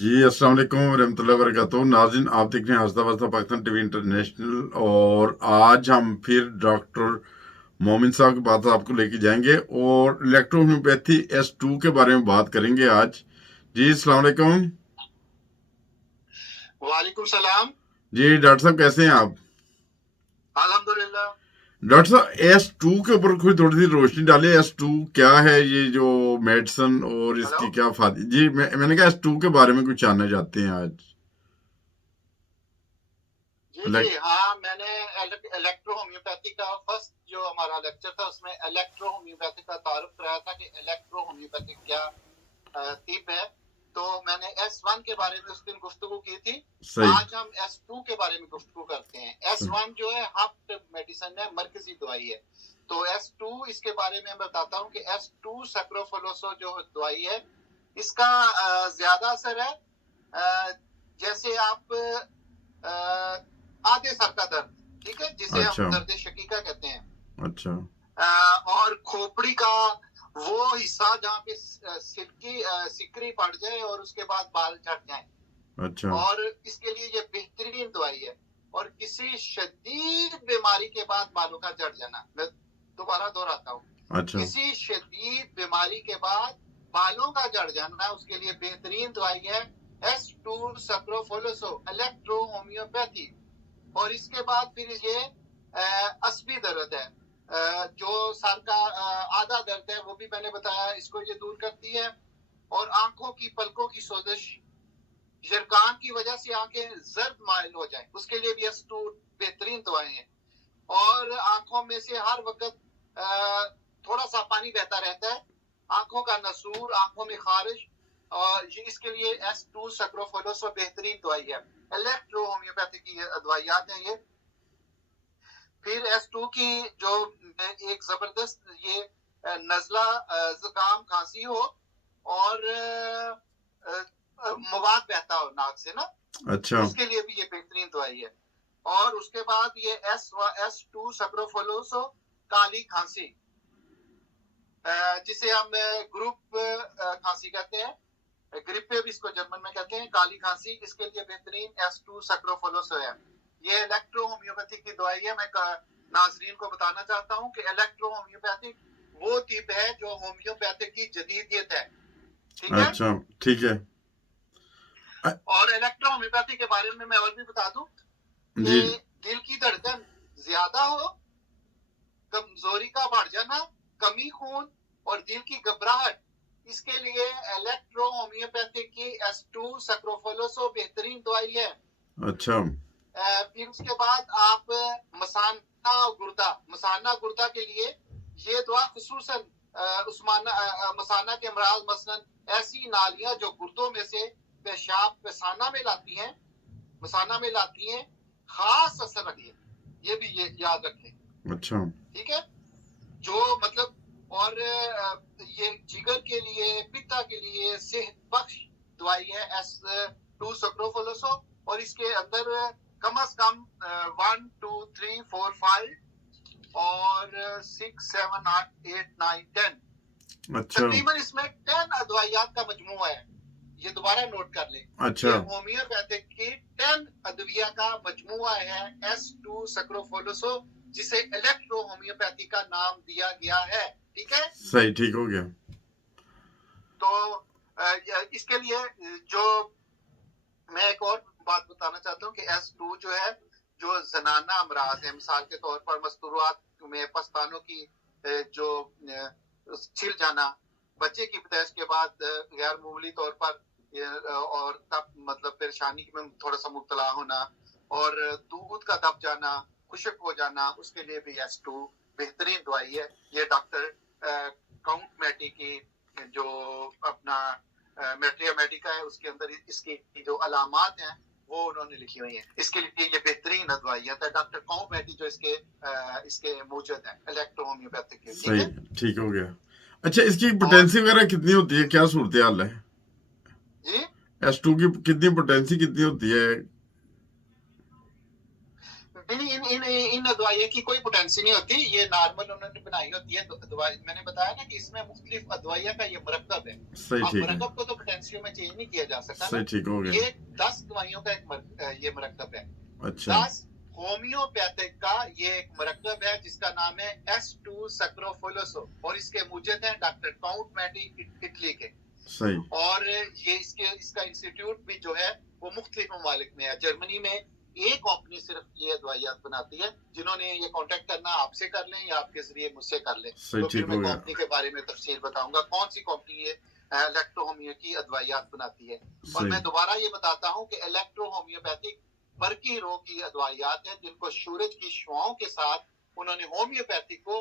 जी अस्सलाम वालेकुम रहमतुल्लाहि व बरकातहू। नाज़रीन, आप देख रहे हैं हंसता वसता पाकिस्तान टीवी इंटरनेशनल। और आज हम फिर डॉक्टर मोमिन साहब के पास आपको लेके जाएंगे और इलेक्ट्रोहोम्योपैथी S2 के बारे में बात करेंगे आज। जी अस्सलाम वालेकुम। वालेकुम सलाम। जी डॉक्टर साहब, कैसे हैं आप? अल्हम्दुलिल्लाह। डॉक्टर साहब, S2 के ऊपर कोई थोड़ी सी रोशनी डालिए। S2 क्या है, ये जो मेडिसिन और हेलो इसकी क्या फायदे? जी मैंने कहा S2 के बारे में कुछ जानना चाहते हैं आज। जी हाँ, मैंने इलेक्ट्रो होम्योपैथी का फर्स्ट जो हमारा लेक्चर था उसमें इलेक्ट्रो होम्योपैथी का तारुफ कराया था कि इलेक्ट्रो होम्योपैथी क्या तीप है। तो मैंने S1 के बारे में उस दिन गुफ्तगू की थी। सही। आज हम S2 के बारे में गुफ्तगू करते हैं। S1 जो है हार्ट मेडिसिन है, मरकजी दवाई है। तो S2 इसके बारे में मैं बताता हूँ कि S2 सैक्रोफोलोसो जो दवाई है इसका ज्यादा असर है जैसे आप आधे सर का दर्द, ठीक है, जिसे अच्छा। हम दर्द शकीका कहते हैं। अच्छा। और खोपड़ी का वो हिस्सा जहाँ पे सिकरी पड़ जाए और उसके बाद बाल झड़ जाए। अच्छा। और इसके लिए ये बेहतरीन दवाई है। और किसी शदीद बीमारी के बाद बालों का झड़ जाना, मैं दोबारा दोहराता हूँ, अच्छा। किसी शदीद बीमारी के बाद बालों का झड़ जाना, उसके लिए बेहतरीन दवाई है S2 सैक्रोफोलोसो इलेक्ट्रो होम्योपैथी। और इसके बाद फिर ये असबी दर्द है, जो सर का आधा दर्द है वो भी मैंने बताया, इसको ये दूर करती है। और आंखों की पलकों की सोजिश, जरकान की वजह से आंखें जर्द माइल हो जाए, उसके लिए भी S2 बेहतरीन दवाएं हैं। और आंखों में से हर वक्त थोड़ा सा पानी बहता रहता है, आंखों का नसूर, आंखों में खारिश, और ये इसके लिए S2 सैक्रोफोलोसो बेहतरीन दवाई है। इलेक्ट्रो होम्योपैथी की दवाइयात हैं ये। फिर S2 की जो एक जबरदस्त ये नजला, जुकाम, खांसी हो और मवाद बहता हो नाक से ना, अच्छा। उसके लिए भी ये बेहतरीन दवाई है। और उसके बाद ये S2 सैक्रोफोलोसो काली खांसी, जिसे हम ग्रुप खांसी कहते हैं, ग्रिपे भी इसको जर्मन में कहते हैं, काली खांसी, इसके लिए बेहतरीन S2 सैक्रोफोलोसो है। ये इलेक्ट्रो होम्योपैथी की दवाई है। मैं नाजरीन को बताना चाहता हूँ कि इलेक्ट्रो होम्योपैथिक वो टिप है जो होम्योपैथिक की जदीदियत है, ठीक है। अच्छा। ठीक है। और इलेक्ट्रो होम्योपैथी के बारे में मैं और भी बता दूं जी। कि दिल की धड़कन ज्यादा हो, कमजोरी का बढ़ जाना, कमी खून और दिल की घबराहट, इसके लिए इलेक्ट्रो होम्योपैथी की S2 सैक्रोफोलोसो बेहतरीन दवाई है। अच्छा। फिर उसके बाद आप मसाना गुर्दा के लिए ये दवा खुसूसन मसाना के अमराज, मसलन ऐसी नालियां जो गुर्दों में से पेशाब मसाना में लाती हैं, खास असर रखती है। ये भी ये याद रखें। अच्छा। ठीक है, जो मतलब, और ये जिगर के लिए, पित्ता के लिए सेहत बख्श दवाई है S2 सैक्रोफोलोसो। और इसके अंदर कम से कम 1 2 3 4 5 और 6 7 8 8 9 10, अच्छा। तकरीबन इसमें 10 अदवाइयात का मजमूआ है। ये दोबारा नोट कर लें, अच्छा। ये होम्योपैथिक की 10 अदविया का मजमूआ है S2 सैक्रोफोलोसो, जिसे इलेक्ट्रो होम्योपैथी का नाम दिया गया है। ठीक है, सही, ठीक हो गया। तो इसके लिए जो मैं एक और बात बताना चाहता हूँ कि S2 जो है, जो जनाना अमराज है, मिसाल के तौर पर मस्तूरात में पस्तानों की जो छिल जाना, बच्चे की पैदाइश के बाद गैर मामूली तौर पर और तब मतलब परेशानी में थोड़ा सा मुब्तला होना, और दूध का दब जाना, खुशक हो जाना, उसके लिए भी S2 बेहतरीन दवाई है। ये डॉक्टर काउंट मैटी की जो अपना मेट्रिया मेडिका है, उसके अंदर इसकी जो अलामात हैं वो उन्होंने लिखी हुई हैं। इसके लिए ये बेहतरीन दवाइयाँ है डॉक्टर काउंट मैटी जो इसके मौजूद है इलेक्ट्रो होम्योपैथिक के। ठीक सही, है ठीक हो गया। अच्छा, इसकी और पोटेंसी वगैरह कितनी होती है, क्या सूरत हाल है? जी, S2 की कितनी पोटेंसी कितनी होती है? इन दवाइयों की कोई पोटेंसी नहीं होती, ये नॉर्मल उन्होंने बनाई होती है दवाई। मैंने बताया ना कि इसमें मुख्तलिफ अदवाइया का ये मरकब है। सही, अब ठीक है। मरकब को तो पोटेंशियो में चेंज नहीं किया जा सकता सही, ना। ठीक हो गया। ये 10 दवाइयों का ये मरकब है। अच्छा, 10 होम्योपैथिक का ये एक मरकब है जिसका नाम है S2 सक्रोफोलोसो, और इसके मुजद हैं डॉक्टर काउंट मैटी इटली के। सही। और ये इसका इंस्टीट्यूट भी जो है वो मुख्तलिफ ममालिक में है। जर्मनी में एक कंपनी सिर्फ ये दवाइयात बनाती है। जिन्होंने ये कांटेक्ट करना आपसे कर लें या आपके जरिए मुझसे कर लें, सही, तो फिर ठीक मैं हो गया। कंपनी के बारे में तफसील बताऊंगा कौन सी कंपनी ये इलेक्ट्रो की अदवाइयात बनाती है। और सही। मैं दोबारा ये बताता हूँ कि इलेक्ट्रो होम्योपैथिक बरकी रोग की अदवाइयात है जिनको सूरज की शुआओं के साथ उन्होंने होम्योपैथी को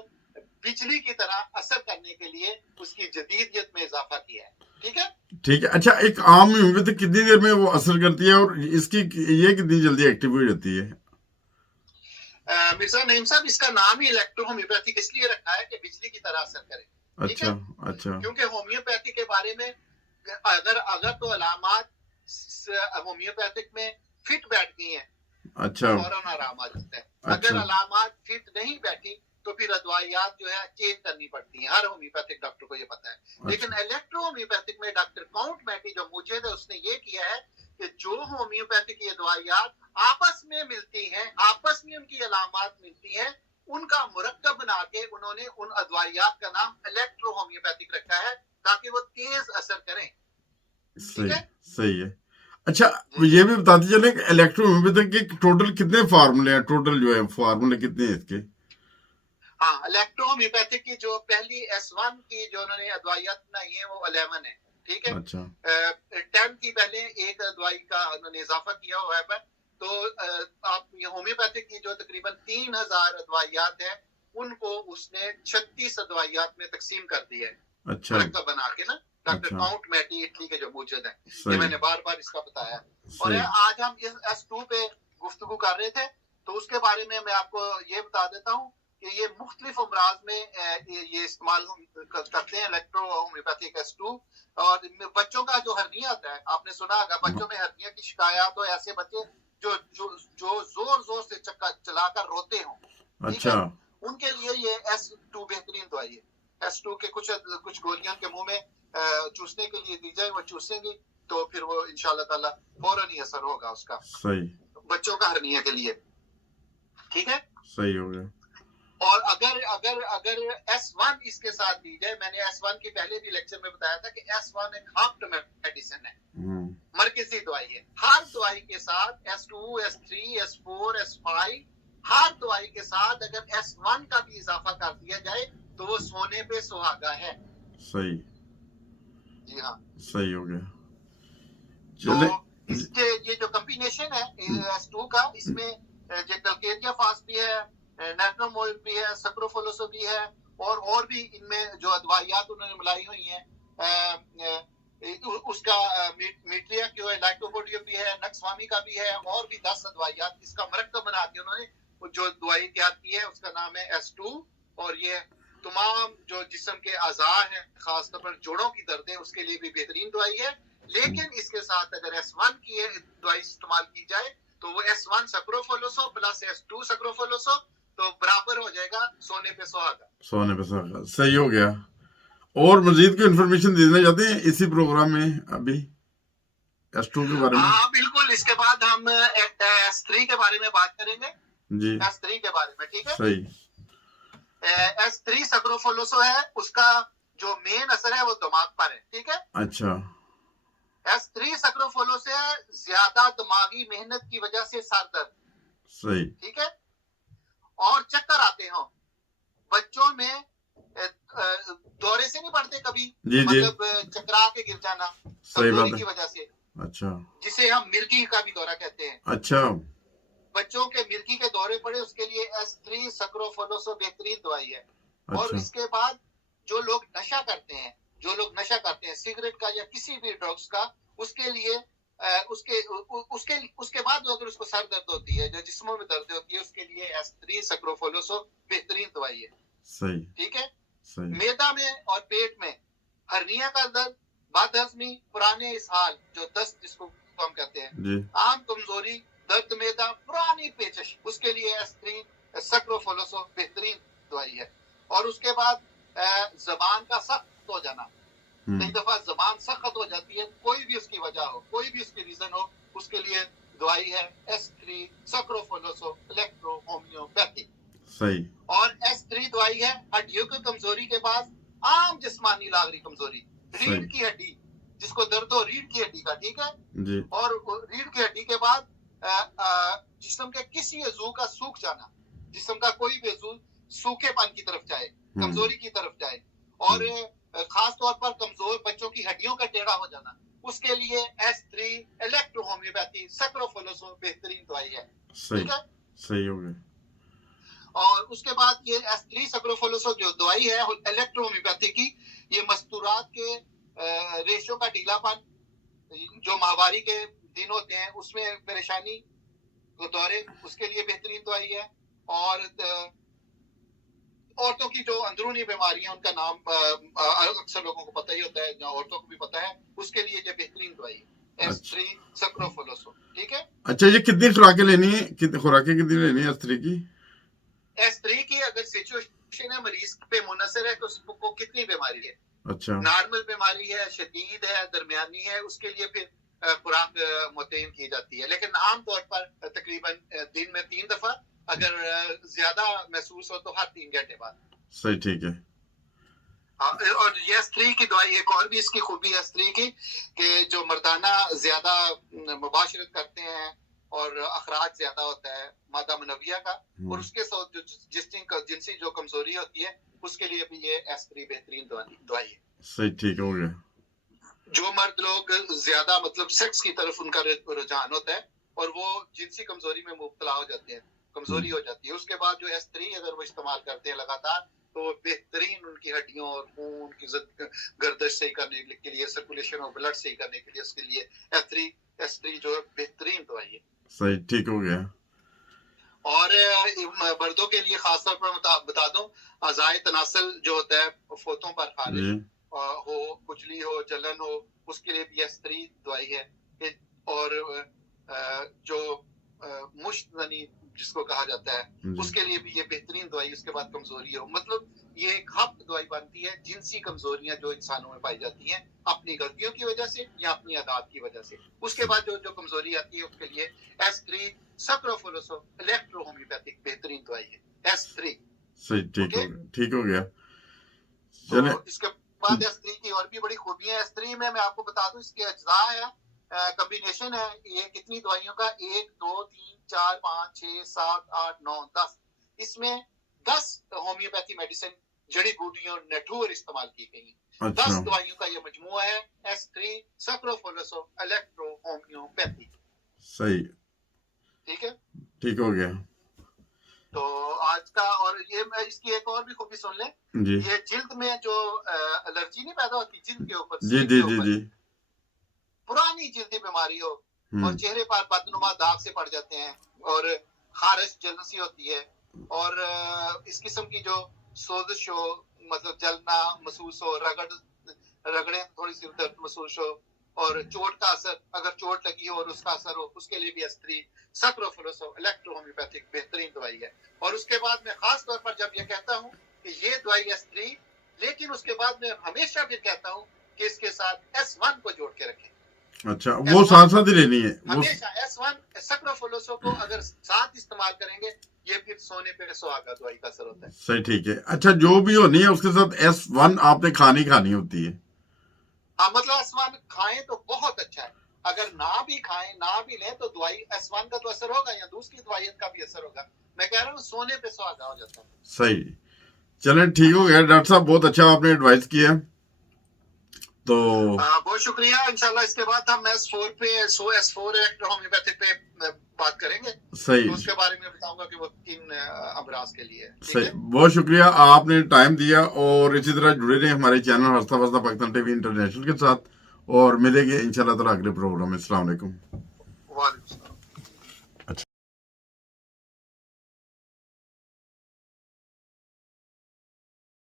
बिजली की तरह असर करने के लिए उसकी जदीदियत में इजाफा किया है। ठीक है, ठीक है। अच्छा, एक आम होम्योपैथी कितनी देर में वो असर करती है और इसकी ये कितनी जल्दी एक्टिव हो जाती है? मिर्जा नईम साहब, इसका नाम ही इलेक्ट्रो होम्योपैथिक इसलिए रखा है कि बिजली की तरह असर करे। ठीक अच्छा, है, अच्छा, क्योंकि होम्योपैथी के बारे में अगर तो अलामात होम्योपैथिक में फिट बैठ गई हैं, अच्छा, फौरन आराम आ जाता है। अच्छा। अगर अलामात फिट नहीं बैठी तो फिर अदवाइयात जो है चेंज करनी पड़ती है। हर होम्योपैथिक डॉक्टर को ये पता है। लेकिन इलेक्ट्रो होम्योपैथिक में डॉक्टर काउंट मैटी जो मुझे थे उसने ये किया है कि जो होम्योपैथिक की दवाइयात आपस में मिलती हैं, आपस में उनकी अलामात मिलती हैं, उनका मुरक्कब बना के उन्होंने उन अदवाइयात का नाम इलेक्ट्रो होम्योपैथिक रखा है ताकि वो तेज असर करें। सही, सही है। अच्छा, ये भी बताते चले कि इलेक्ट्रो होम्योपैथिक के टोटल कितने फार्मूले हैं? टोटल जो है फार्मूले कितने हैं इसके? हाँ, इलेक्ट्रो होम्योपैथिक की जो पहली S1 की जो उन्होंने अदवाइयात बनाई है वो 11 है। ठीक है, अच्छा, 10 की पहले एक दवाई का उन्होंने इजाफा किया हुआ है। तो आप ये होम्योपैथिक की जो तकरीबन 3000 अदवाइयात है उनको उसने 36 अदवाइयात में तकसीम कर दी है। अच्छा, मरकब बना के ना, डॉक्टर अच्छा। काउंट मैटी इटली के जो मौजूद है, ये सही, मैंने बार बार इसका बताया। और सही, आज हम इस S2 पे गुफ्तगू कर रहे थे, तो उसके बारे में मैं आपको ये बता देता हूँ कि ये मुख्तलिफ अमराज में ये इस्तेमाल करते हैं इलेक्ट्रो होम्योपैथिक S2। और बच्चों का जो हर्निया आता है, आपने सुना होगा बच्चों में हर्निया की शिकायत हो, ऐसे बच्चे जो जो जो जोर जोर से चक्का चलाकर रोते हो, अच्छा, उनके लिए ये S2 बेहतरीन दवाई है। S2 के कुछ गोलियां के मुंह में चूसने के लिए दी जाए, वो चूसेंगी तो फिर वो इंशाल्लाह ताला फौरन ही असर होगा उसका, सही, बच्चों का हर्निया के लिए। ठीक है, सही हो गया। और अगर अगर अगर S1 इसके साथ दी जाए, मैंने S1 की पहले भी लेक्चर में बताया था कि S1 एक हार्ट मेडिसिन है, मरकजी दवाई है। हर दवाई के साथ S2, S3, S4, S5 हर दवाई के साथ अगर S1 का भी इजाफा कर दिया जाए तो वो सोने पे सुहागा है। सही, जी हाँ, सही हो गया। तो इसके ये जो कॉम्बिनेशन है S2 का, इसमें कैलकेरिया फास्ट भी है, नेट्रोमोल भी है, सक्रोफोलोसो भी है, और भी इनमें जो अदवाइयात उन्होंने मिलाई हुई हैं, उसका मीट्रिया क्यों है, लैक्टोपोडियम भी है, नक्सवामी का भी है, और भी 10 अदवाइयात इसका मरकब बना के उन्होंने जो दवाई तैयार की है उसका नाम है S2। और ये तमाम जो जिस्म के अज़ा हैं, खासतौर पर जोड़ों की दर्द है, उसके लिए भी बेहतरीन दवाई है। लेकिन इसके साथ अगर S1 की दवाई इस्तेमाल की जाए तो वो S1 सक्रोफोलोसो प्लस S2 सक्रोफोलोसो तो बराबर हो जाएगा सोने पे सुहागा। सोने पे सुहागा, सही हो गया। और मजीद की इंफॉर्मेशन देना चाहते हैं इसी प्रोग्राम में अभी S2 के बारे में? हाँ बिल्कुल, इसके बाद हम S3 के बारे में बात करेंगे जी, S3 के बारे में। ठीक है, सही। S3 सक्रोफोलोसो है, उसका जो मेन असर है वो दिमाग पर है। ठीक है, अच्छा, S3 सक्रोफोलोसो है ज्यादा दिमागी मेहनत की वजह से सर दर्द। सही, ठीक है, और चक्कर आते हो बच्चों में, दौरे से नहीं पड़ते कभी, जी, जी, मतलब चकरा के गिर जाना सही बात की है। वजह से, अच्छा, जिसे हम मिर्गी का भी दौरा कहते हैं। अच्छा, बच्चों के मिर्गी के दौरे पड़े, उसके लिए S3 सक्रोफोलोसो बेहतरीन दवाई है। और अच्छा, इसके बाद जो लोग नशा करते हैं सिगरेट का या किसी भी ड्रग्स का, उसके लिए उसके बाद अगर उसको सर दर्द होती है, जो जिस्मों में दर्द होती है, उसके लिए S3 सक्रोफोलोसो बेहतरीन दवाई है। सही, ठीक है, सही, मैदा में और पेट में हर्निया का दर्द, बदहजमी, पुराने इसहाल जो दस्त जिसको हम कहते हैं, जी, आम कमजोरी, दर्द मैदा, पुरानी पेचश, उसके लिए एस्प्रिन सक्रोफोलोसो बेहतरीन दवाई है। और उसके बाद जबान का सख्त हो जाना, कई दफा जबान सख्त हो जाती है, कोई भी उसकी वजह हो, कोई भी उसकी रीजन हो, उसके लिए दवाई है S3 सक्रोफोलोसो इलेक्ट्रो होम्योपैथी। सही। और S3 दवाई है हड्डियों की कमजोरी के बाद, आम जिस्मानी लागरी कमजोरी, रीढ़ की हड्डी, जिसको दर्द हो रीढ़ की हड्डी का, ठीक है जी। और रीढ़ की हड्डी के बाद जिस्म के किसी अजू का सूख जाना, जिस्म का कोई भी अजू सूखेपन की तरफ जाए, कमजोरी की तरफ जाए, और खास तौर पर कमजोर बच्चों की हड्डियों का टेढ़ा हो जाना, उसके लिए S3 इलेक्ट्रो होम्योपैथी सक्रोफोलोसो बेहतरीन दवाई है। सही, सही हो गया। और उसके बाद ये S3 सक्रोफोलोसो जो दवाई है इलेक्ट्रो होम्योपैथी की, ये मस्तूरात के रेशों का ढीलापन, जो माहवारी के दिन होते हैं उसमें परेशानी को दौरे, उसके लिए बेहतरीन दवाई है। और औरतों की जो अंदरूनी बीमारियां, उनका नाम अक्सर लोगों को पता ही होता है, औरतों को भी पता है, उसके लिए ये बेहतरीन दवाई है S3 सक्रोफोलोसो, ठीक है। अच्छा, ये कितनी खुराकें लेनी है, कितनी खुराकें कितनी लेनी है S3 की? S3 की अगर सिचुएशन है, मरीज पे मुनसर है, तो उसको कितनी बीमारी है, अच्छा, नॉर्मल बीमारी है, शदीद है, दरमियानी है, उसके लिए फिर खुराक मुतय्यन की जाती है। लेकिन आमतौर पर तकरीबन दिन में 3 दफा, अगर ज्यादा महसूस हो तो हर 3 घंटे बाद। सही, ठीक है। और ये S3 की दवाई, एक और भी इसकी खूबी है S3 की, कि जो मर्दाना ज्यादा मुबाशरत करते हैं और अखराज ज्यादा होता है मादा मनविया का, और उसके साथ जो जिनसी जो कमजोरी होती है, उसके लिए भी ये S3 बेहतरीन दवाई है। सही, ठीक हो गया। जो मर्द लोग ज्यादा मतलब सेक्स की तरफ उनका रुझान होता है और वो जिनसी कमजोरी में मुब्तला हो जाते हैं, कमजोरी हो जाती है, उसके बाद जो S3 अगर वो इस्तेमाल करते हैं लगातार, तो बेहतरीन उनकी हड्डियों और खून की गर्दश सही करने के लिए, सर्कुलेशन और ब्लड सही करने के लिए, उसके लिए S3 जो है बेहतरीन दवाई है। सही, ठीक हो गया। और मर्दों के लिए खासतौर पर बता दूं, अज़ाए तनासल जो होता है, फोतों पर खारिश हो, खुजली हो, जलन हो, उसके लिए भी S3 दवाई है। और जो मुश्तनी जिसको कहा जाता है, उसके लिए भी ये बेहतरीन दवाई, उसके बाद कमजोरी हो, मतलब ये एक हफ्त दवाई बनती है जिनसी कमजोरियां जो इंसानों में पाई जाती हैं अपनी गलतियों की वजह से या अपनी आदत की वजह से, उसके बाद जो कमजोरी आती है उसके लिए S3 सक्रोफोलोसो इलेक्ट्रो होम्योपैथिक बेहतरीन दवाई है S3। सही, ठीक हो गया। तो इसके बाद S3 की और भी बड़ी खूबी है। S3 में मैं आपको बता दूं, इसके अज्जा है, कॉम्बिनेशन है, ये कितनी दवाइयों का, 1 2 3 4 5 6 7 8 9 10, इसमें 10 होम्योपैथी मेडिसिन, जड़ी बूटियों, नेठूर इस्तेमाल की गई हैं। 10 दवाइयों का ये मजमुआ है S3 सक्रोफोलोसो इलेक्ट्रो होम्योपैथी। सही, ठीक है, ठीक हो गया। तो आज का, और ये इसकी एक और भी खूबी सुन ले, ये जिल्द में जो एलर्जी नहीं पैदा होती जिल्द के ऊपर, जी, पुरानी जिल्दी बीमारी हो और चेहरे पर बदनुमा दाग से पड़ जाते हैं और खारिश जलन सी होती है, और इस किस्म की जो सोजिश हो, मतलब जलना महसूस हो, रगड़े थोड़ी सी दर्द महसूस हो, और चोट का असर, अगर चोट लगी हो और उसका असर हो, उसके लिए भी S3 सक्रोफोलोसो इलेक्ट्रो होम्योपैथिक बेहतरीन दवाई है। और उसके बाद मैं खास तौर पर जब ये कहता हूँ कि ये दवाई S3, लेकिन उसके बाद मैं हमेशा भी कहता हूँ कि इसके साथ S1 को जोड़ के रखें। अच्छा, वो साथ साथ ही लेनी है हमेशा S1 सक्रोफोलोसो को अगर साथ इस्तेमाल करेंगे, ये फिर सोने पे सुहागा दवाई का असर होता है। सही, ठीक है। अच्छा, जो भी होनी है उसके साथ S1 आपने खानी होती है। हाँ, मतलब S1 खाएं तो बहुत अच्छा है, अगर ना भी खाएं, ना भी लें, तो दवाई S1 का तो असर होगा या दूसरी दवाई का भी असर होगा। मैं कह रहा हूँ सोने पे सुहागा हो जाता है। सही, चलें, ठीक हो गया डॉक्टर साहब, बहुत अच्छा आपने एडवाइस किया, तो बहुत शुक्रिया। इंशाल्लाह इसके बाद हम S4 पे S4 इलेक्ट्रो होम्योपैथिक पे बात करेंगे। सही, तो उसके बारे में बताऊंगा कि वो किन अमराज के लिए। सही, बहुत शुक्रिया, आपने टाइम दिया, और इसी तरह जुड़े रहे हमारे चैनल हस्ता वस्ता पाकिस्तान TV इंटरनेशनल के साथ, और मिलेंगे इंशाल्लाह ताला अगले प्रोग्राम में। अस्सलाम वालेकुम।